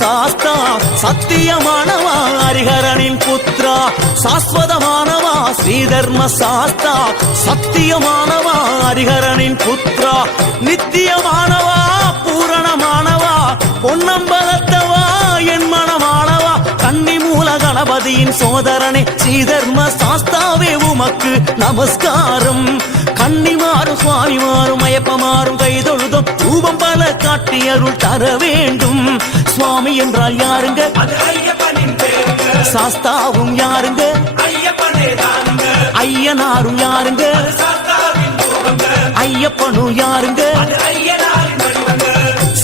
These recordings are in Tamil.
சாஸ்தா சத்தியமானவா ஹரிஹரனின் புத்ரா சாஸ்வதமானவா ஸ்ரீதர்ம சாஸ்தா சத்தியமானவா ஹரிஹரனின் புத்ரா நித்தியமானவா பூரணமானவா பொன்னம்பலத்தவா என் மனமானவா கன்னி மூல கணபதியின் சோதரனே ஸ்ரீதர்ம சாஸ்தாவே உமக்கு நமஸ்காரம் கன்னிமாறும் சுவாமிமாறும் ஐயப்பமாறும் கைதொழுதும் ரூபம் பல காட்டி அருள் தர வேண்டும். சுவாமி என்றால் யாருங்க? சாஸ்தாவும் யாருங்க? ஐயனாரும் யாருங்க? ஐயப்பனும் யாருங்க?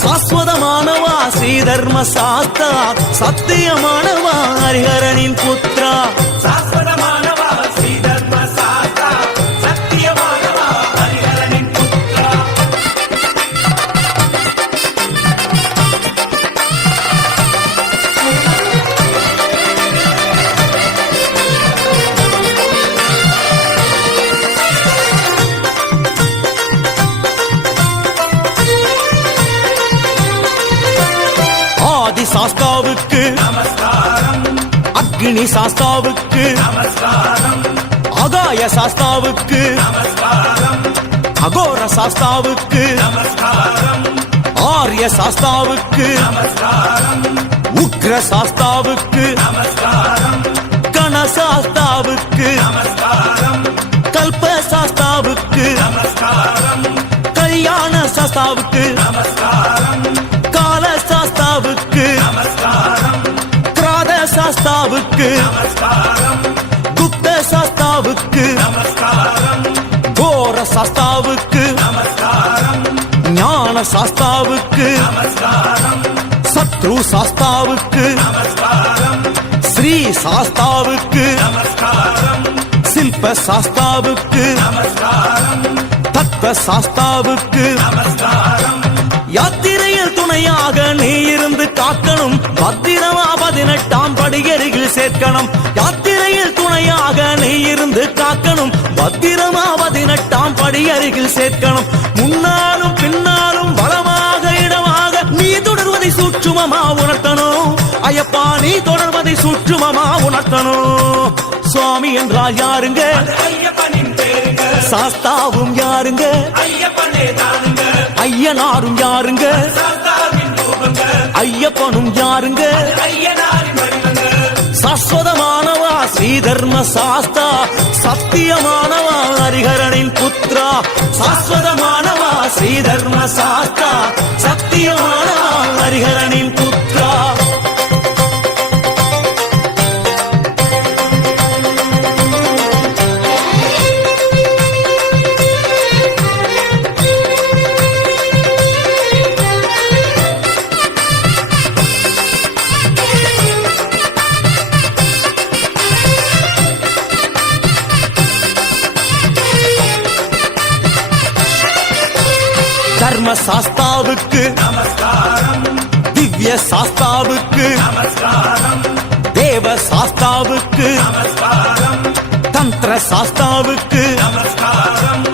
சாஸ்வதமானவா ஸ்ரீதர்ம சாஸ்தா சத்தியமானவா ஹரிஹரனின் புத்ரா சாஸ்வதமானவா ஸ்ரீதர்ம சாஸ்தா சத்தியமானவா ஹரிஹரனின் புத்ரா. ஆதி சாஸ்தாவுக்கு நமஸ்காரம், அக்னி சாஸ்தாவுக்கு நமஸ்காரம், ஆகாய சாஸ்தாவுக்கு நமஸ்காரம், அகோர சாஸ்தாவுக்கு நமஸ்காரம், ஆர்ய சாஸ்தாவுக்கு நமஸ்காரம், உக்ர சாஸ்தாவுக்கு நமஸ்காரம், கண சாஸ்தாவுக்கு நமஸ்காரம், கல்ப சாஸ்தாவுக்கு நமஸ்காரம், கல்யாண சாஸ்தாவுக்கு நமஸ்காரம், கால சாஸ்தாவுக்கு நமஸ்காரம், கிராத சாஸ்தாவுக்கு நமஸ்காரம், குப்த சாஸ்தாவுக்கு நமஸ்காரம், கோர சாஸ்தாவுக்கு நமஸ்காரம், ஞான சாஸ்தாவுக்கு நமஸ்காரம், சத்ரு சாஸ்தாவுக்கு நமஸ்காரம், ஸ்ரீ சாஸ்தாவுக்கு நமஸ்காரம், சில்ப சாஸ்தாவுக்கு நமஸ்காரம், தத்வ சாஸ்தாவுக்கு நமஸ்காரம். யாத்திரையில் துணையாக நீ இருந்து காக்கணும், பத்திரமா 18ஆம் படியருகில் சேர்க்கணும். யாத்திரையில் துணையாக நீ இருந்து காக்கணும், பத்திரமா 18ஆம் படியருகில் சேர்க்கணும். முன்னாலும் பின்னாலும் வளமாக இடமாக நீ தொடர்வதை சூட்சுமமா உணர்த்தணும். ஐயப்பா நீ தொடர்வதை சூட்சுமமா உணர்த்தணும். சுவாமி என்றால் யாருங்க? சாஸ்தாவும் யாருங்க? ஐயனாரும் யாருங்க? ஐயப்பனும் யாருங்க? சாஸ்வதமானவா ஸ்ரீதர்ம சாஸ்தா சத்தியமானவா ஹரிஹரனின் புத்ரா சாஸ்வதமானவா ஸ்ரீதர்ம சாஸ்தா சத்தியமானவா ஹரிஹரனின் புத்ரா. தர்ம சாஸ்தாவுக்கு நமஸ்காரம், திவ்ய சாஸ்தாவுக்கு நமஸ்காரம், தேவ சாஸ்தாவுக்கு நமஸ்காரம், தந்திர சாஸ்தாவுக்கு நமஸ்காரம்,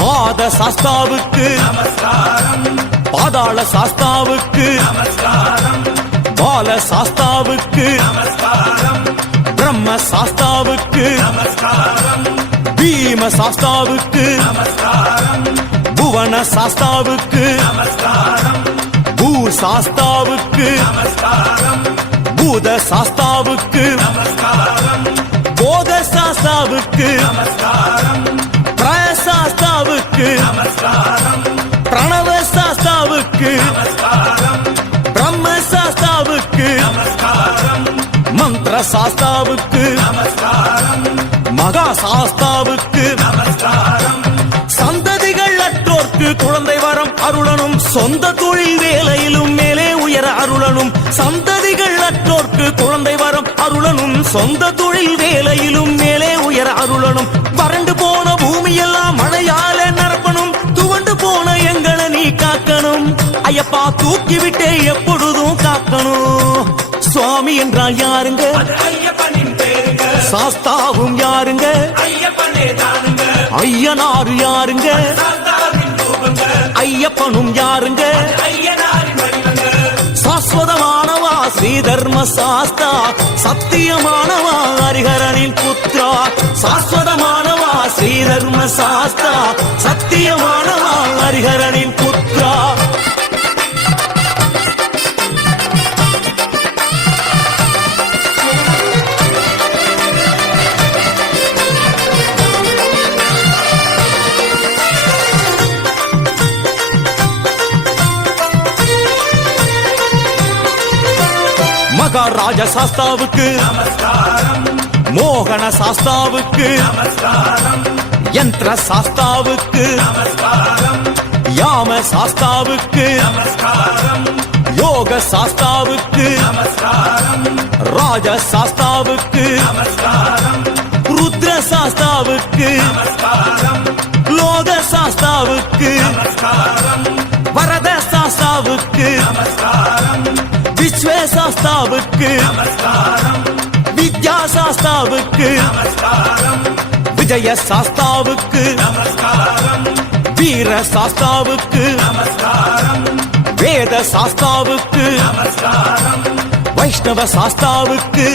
பாத சாஸ்தாவுக்கு நமஸ்காரம், பாதாள சாஸ்தாவுக்கு நமஸ்காரம், பால சாஸ்தாவுக்கு நமஸ்காரம், பிரம்ம சாஸ்தாவுக்கு நமஸ்காரம், பீம சாஸ்தாவுக்கு நமஸ்காரம், புவன சாஸ்தாவுக்கு நமஸ்காரம், பூ சாஸ்தாவுக்கு நமஸ்காரம், பூத சாஸ்தாவுக்கு நமஸ்காரம், போத சாஸ்தாவுக்கு நமஸ்காரம், பிரய சாஸ்தாவுக்கு நமஸ்காரம், பிரணவ சாஸ்தாவுக்கு நமஸ்காரம், பிரம்ம சாஸ்தாவுக்கு நமஸ்காரம், மந்திர சாஸ்தாவுக்கு நமஸ்காரம், மகா சாஸ்தாவுக்கு நமஸ்காரம். சந்ததிகள் அற்றோர்க்கு குழந்தை வரம் அருளனும், சொந்த தொழில் வேலையிலும் மேலே உயர அருளனும். சந்ததிகள் அற்றோர்க்கு குழந்தை வரம் அருளனும், சொந்த தொழில் வேலையிலும் மேலே உயர அருளனும். வறண்டு போன பூமியெல்லாம் மழையால நிரப்பனும், துவண்டு போன எங்களை நீ காக்கணும். ஐயப்பா தூக்கிவிட்டே எப்பொழுதும் காக்கணும். சுவாமி என்றால் யாருங்க? சாஸ்தாவும் யாருங்க? ஐயனாரு யாருங்க? ஐயப்பனும் யாருங்க? சாஸ்வதமானவா ஸ்ரீதர்ம சாஸ்தா சத்தியமானவா ஹரிஹரனின் புத்ரா சாஸ்வதமானவா ஸ்ரீதர்ம சாஸ்தா சத்தியமானவா ஹரிஹரனின் புத்ரா மகாராஜ சாஸ்தாவுக்கு மோகன சாஸ்தாவுக்கு யந்திர சாஸ்தாவுக்கு யாம சாஸ்தாவுக்கு யோக சாஸ்தாவுக்கு ராஜ சாஸ்தாவுக்கு ருத்ர சாஸ்தாவுக்கு லோக சாஸ்தாவுக்கு வரத சாஸ்தாவுக்கு விஸ்வ சாஸ்தாவுக்கு வித்யா சாஸ்தாவுக்கு விஜய சாஸ்தாவுக்கு வீர சாஸ்தாவுக்கு வேத சாஸ்தாவுக்கு வைஷ்ணவ சாஸ்தாவுக்கு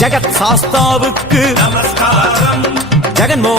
ஜகத் சாஸ்தாவுக்கு ஜெகன்மோ